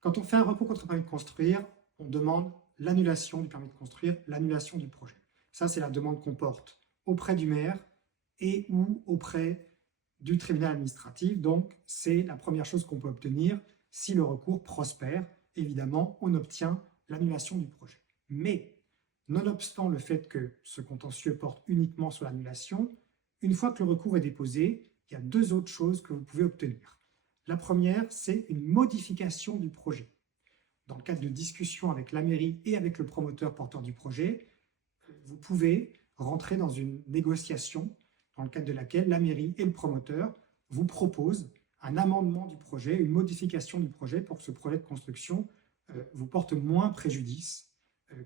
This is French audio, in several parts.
Quand on fait un recours contre le permis de construire, on demande l'annulation du permis de construire, l'annulation du projet. Ça, c'est la demande qu'on porte auprès du maire et ou auprès du tribunal administratif. Donc, c'est la première chose qu'on peut obtenir. Si le recours prospère, évidemment, on obtient l'annulation du projet. Mais, nonobstant le fait que ce contentieux porte uniquement sur l'annulation, une fois que le recours est déposé, il y a deux autres choses que vous pouvez obtenir. La première, c'est une modification du projet. Dans le cadre de discussions avec la mairie et avec le promoteur porteur du projet, vous pouvez rentrer dans une négociation dans le cadre de laquelle la mairie et le promoteur vous proposent un amendement du projet, une modification du projet pour que ce projet de construction vous porte moins préjudice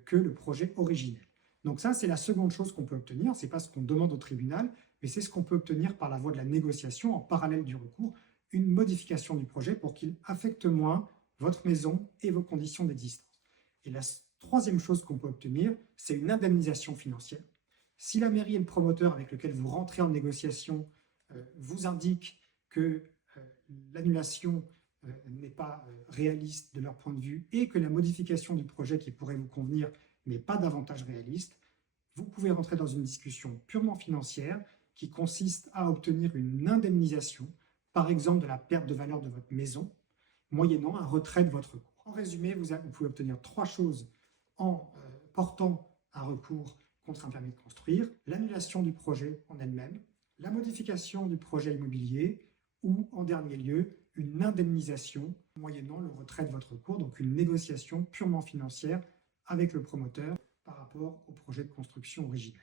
que le projet originel. Donc ça, c'est la seconde chose qu'on peut obtenir. Ce n'est pas ce qu'on demande au tribunal, mais c'est ce qu'on peut obtenir par la voie de la négociation en parallèle du recours, une modification du projet pour qu'il affecte moins votre maison et vos conditions d'existence. Et la troisième chose qu'on peut obtenir, c'est une indemnisation financière. Si la mairie et le promoteur avec lequel vous rentrez en négociation vous indiquent que l'annulation n'est pas réaliste de leur point de vue et que la modification du projet qui pourrait vous convenir n'est pas davantage réaliste, vous pouvez rentrer dans une discussion purement financière qui consiste à obtenir une indemnisation, par exemple de la perte de valeur de votre maison, moyennant un retrait de votre recours. En résumé, vous pouvez obtenir trois choses en portant un recours contre un permis de construire: l'annulation du projet en elle-même, la modification du projet immobilier ou, en dernier lieu, une indemnisation moyennant le retrait de votre recours, donc une négociation purement financière avec le promoteur par rapport au projet de construction originel.